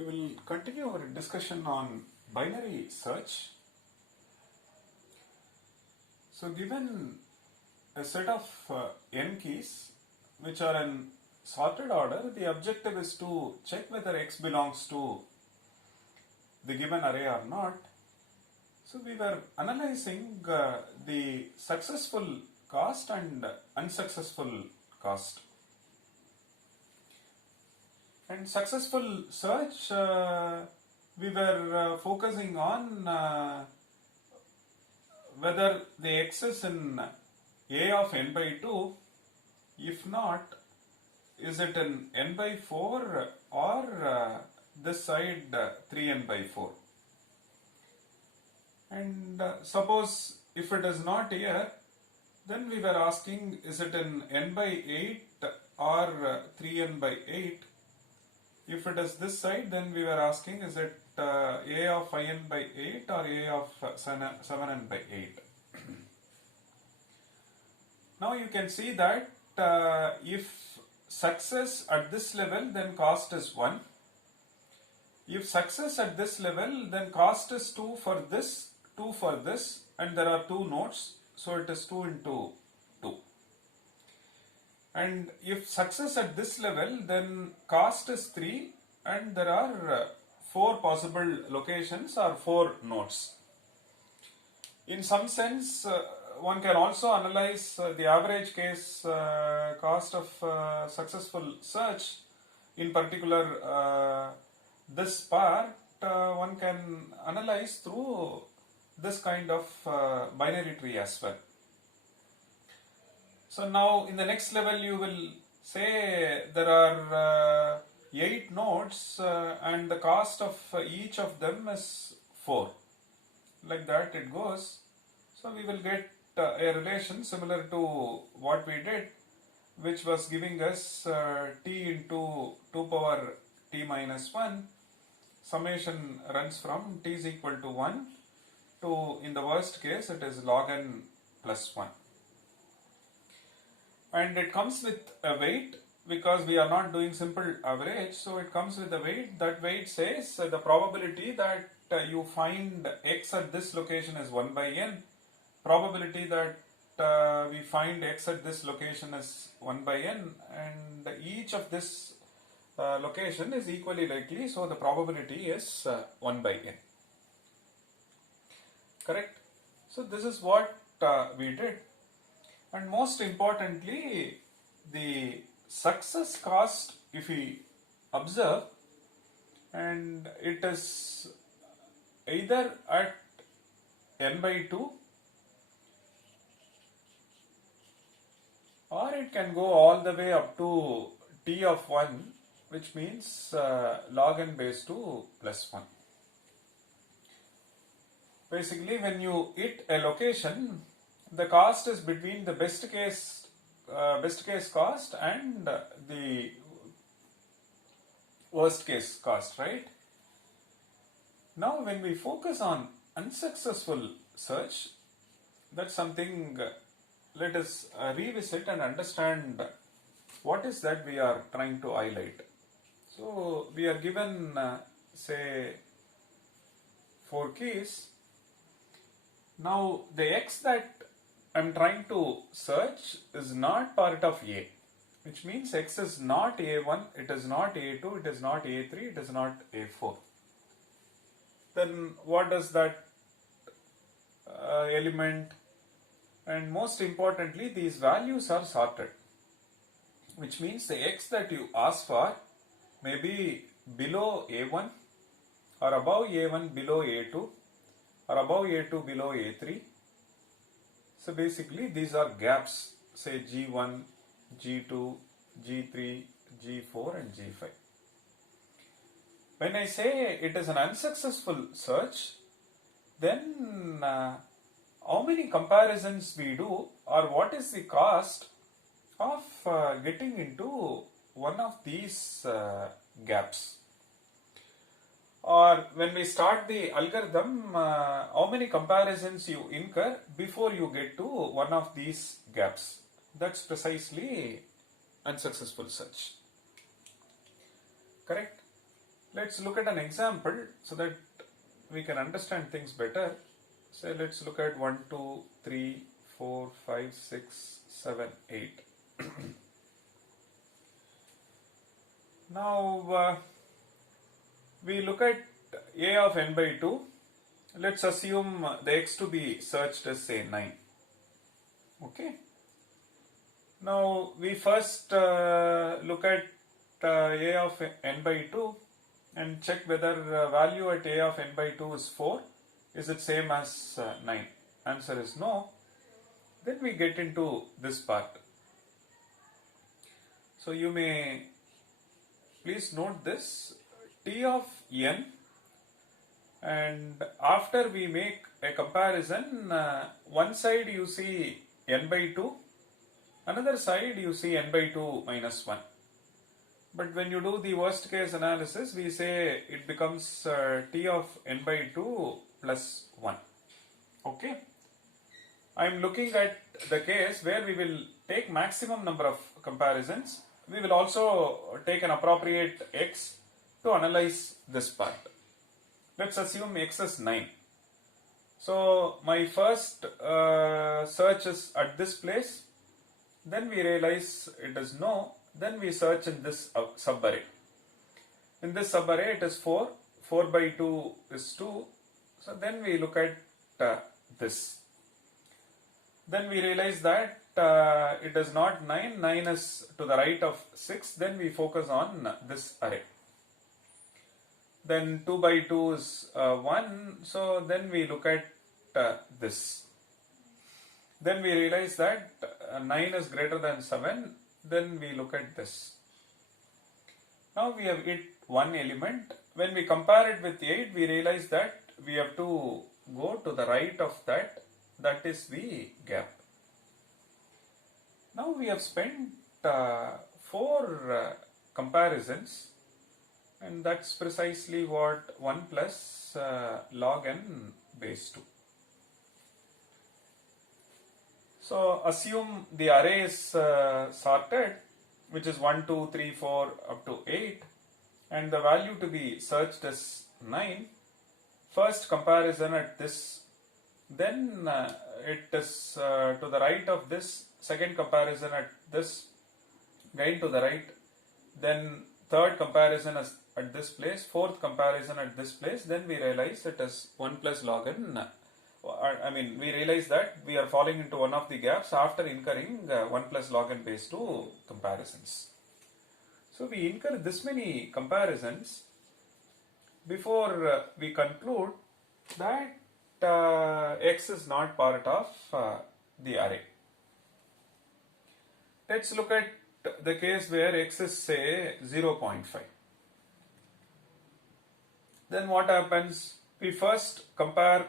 We will continue our discussion on binary search. So given a set of n keys which are in sorted order, the objective is to check whether x belongs to the given array or not. So we were analyzing the successful cast and unsuccessful cast. And successful search, we were focusing on whether the x is in a of n by 2. If not, is it in n by 4 or this side 3n by 4. And suppose if it is not here, then we were asking, is it in n by 8 or 3n by 8. If it is this side, then we were asking, is it a of in by 8 or a of 7n by 8. Now you can see that if success at this level, then cost is 1. If success at this level, then cost is 2 for this, 2 for this, and there are 2 nodes, so it is 2 into 2. And if success at this level, then cost is 3 and there are 4 possible locations or 4 nodes. In some sense, one can also analyze the average case cost of successful search. In particular, this part one can analyze through this kind of binary tree as well. So now in the next level you will say there are 8 nodes and the cost of each of them is 4. Like that it goes. So we will get a relation similar to what we did, which was giving us t into 2 power t minus 1. Summation runs from t is equal to 1 to, in the worst case, it is log n plus 1. And it comes with a weight because we are not doing simple average, so it comes with a weight. That weight says the probability that you find x at this location is 1 by n, probability that we find x at this location is 1 by n, and each of this location is equally likely, so the probability is 1 by n. Correct? So this is what we did. And most importantly, the success cost, if we observe, and it is either at n by 2 or it can go all the way up to t of 1, which means log n base 2 plus 1. Basically, when you hit a location, the cost is between the best case cost and the worst case cost, right? Now, when we focus on unsuccessful search, that's something let us revisit and understand what is that we are trying to highlight. So, we are given, say, 4 keys. Now, the x that I'm trying to search is not part of A, which means x is not A1, it is not A2, it is not A3, it is not A4. Then what does that element? And most importantly, these values are sorted, which means the x that you ask for may be below A1 or above A1 below A2 or above A2 below A3. So basically these are gaps, say G1, G2, G3, G4 and G5. When I say it is an unsuccessful search, then how many comparisons we do, or what is the cost of getting into one of these gaps? Or when we start the algorithm, how many comparisons you incur before you get to one of these gaps? That's precisely unsuccessful search. Correct? Let's look at an example so that we can understand things better. So let's look at 1, 2, 3, 4, 5, 6, 7, 8. Now we look at a of n by 2. Let's assume the x to be searched as say 9. Okay. Now we first look at a of n by 2 and check whether value at a of n by 2 is 4. Is it same as 9? Answer is no. Then we get into this part. So you may please note this, t of n, and after we make a comparison, one side you see n by 2, another side you see n by 2 minus 1. But when you do the worst case analysis, we say it becomes t of n by 2 plus 1. Okay. I am looking at the case where we will take maximum number of comparisons. We will also take an appropriate x to analyze this part. Let's assume x is 9. So my first search is at this place. Then we realize it is no. Then we search in this subarray. In this subarray it is 4. 4 by 2 is 2. So then we look at this. Then we realize that it is not 9. 9 is to the right of 6. Then we focus on this array. Then 2 by 2 is 1. So then we look at this. Then we realize that 9 is greater than 7. Then we look at this. Now we have hit one element. When we compare it with 8, we realize that we have to go to the right of that. That is the gap. Now we have spent 4 comparisons, and that's precisely what 1 plus log n base 2. So assume the array is sorted, which is 1, 2, 3, 4 up to 8, and the value to be searched is 9. First comparison at this, then it is to the right of this. Second comparison at this, again to the right. Then third comparison is at this place. Fourth comparison at this place. Then we realize it is 1 plus log n. We realize that we are falling into one of the gaps after incurring 1 plus log n base 2 comparisons. So we incur this many comparisons before we conclude that x is not part of the array. Let's look at the case where x is say 0.5. Then what happens? We first compare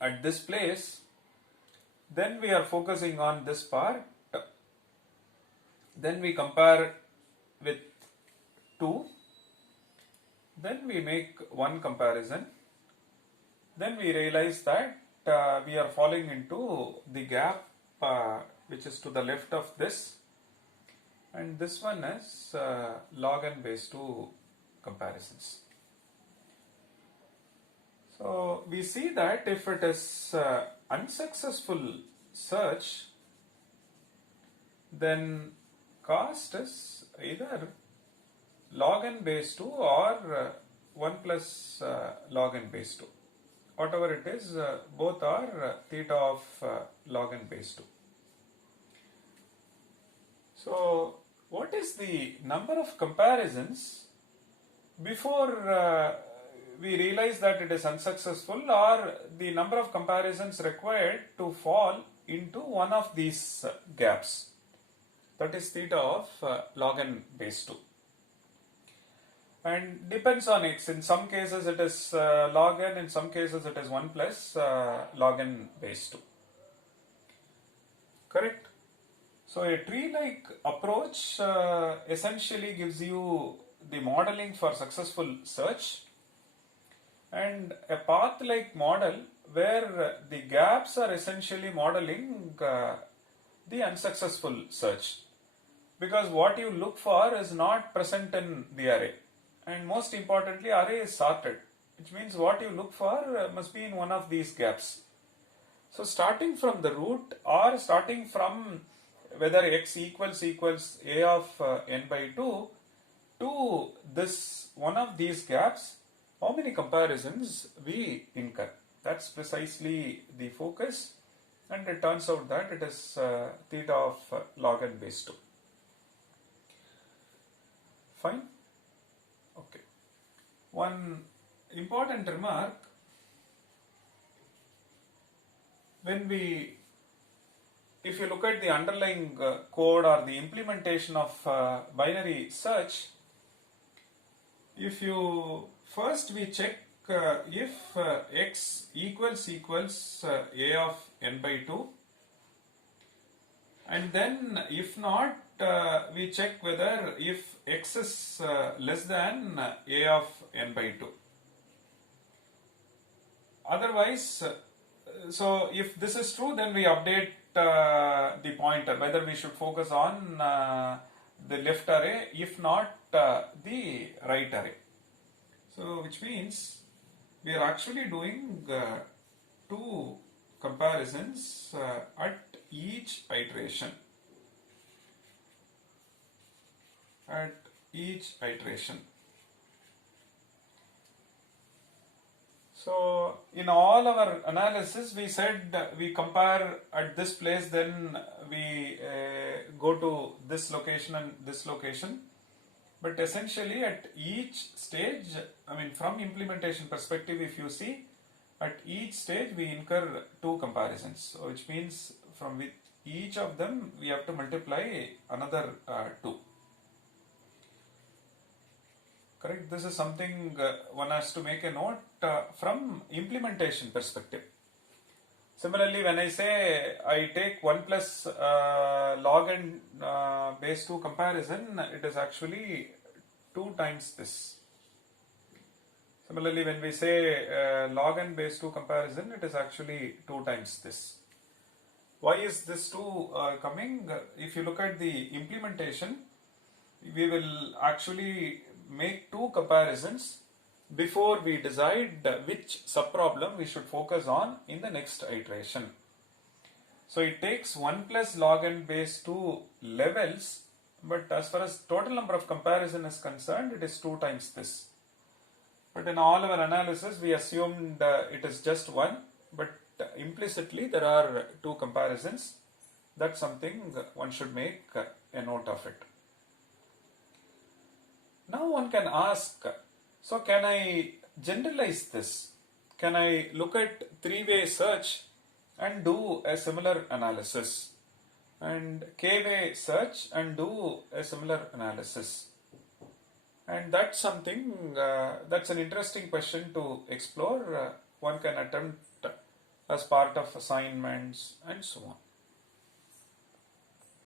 at this place, then we are focusing on this part, then we compare with 2, then we make one comparison, then we realize that we are falling into the gap which is to the left of this, and this one is log n base 2 comparisons. So we see that if it is unsuccessful search, then cost is either log n base 2 or 1 plus log n base 2. Whatever it is, both are theta of log n base 2. So what is the number of comparisons before we realize that it is unsuccessful, or the number of comparisons required to fall into one of these gaps? That is theta of log n base 2. And depends on x. In some cases it is log n, in some cases it is 1 plus log n base 2. Correct? So a tree-like approach essentially gives you the modeling for successful search, and a path-like model where the gaps are essentially modeling the unsuccessful search, because what you look for is not present in the array. and most importantly array is sorted, which means what you look for must be in one of these gaps. So starting from the root or starting from whether x equals a of n by 2 to this one of these gaps, how many comparisons we incur. That's precisely the focus, and it turns out that it is theta of log n base 2. Fine? Okay. One important remark, if you look at the underlying code or the implementation of binary search, if you first we check if x equals a of n by 2, and then if not, we check whether if x is less than a of n by 2. Otherwise, so if this is true, then we update the pointer, whether we should focus on the left array, if not the right array. So which means we are actually doing two comparisons at each iteration. So in all our analysis, we said we compare at this place, then we go to this location and this location. But essentially at each stage, from implementation perspective, if you see, at each stage we incur two comparisons. So which means from with each of them we have to multiply another 2. Correct? This is something one has to make a note from implementation perspective. Similarly, when I say I take 1 plus log n base 2 comparison, it is actually 2 times this. Similarly, when we say log n base 2 comparison, it is actually 2 times this. Why is this 2 coming? If you look at the implementation, we will actually make 2 comparisons before we decide which subproblem we should focus on in the next iteration. So it takes 1 plus log n base 2 levels, but as far as total number of comparison is concerned, it is 2 times this. But in all our analysis, we assumed it is just 1, but implicitly there are 2 comparisons. That's something one should make a note of it. Now one can ask, so can I generalize this? Can I look at 3-way search and do a similar analysis? And k-way search and do a similar analysis? And that's something, that's an interesting question to explore. One can attempt as part of assignments and so on.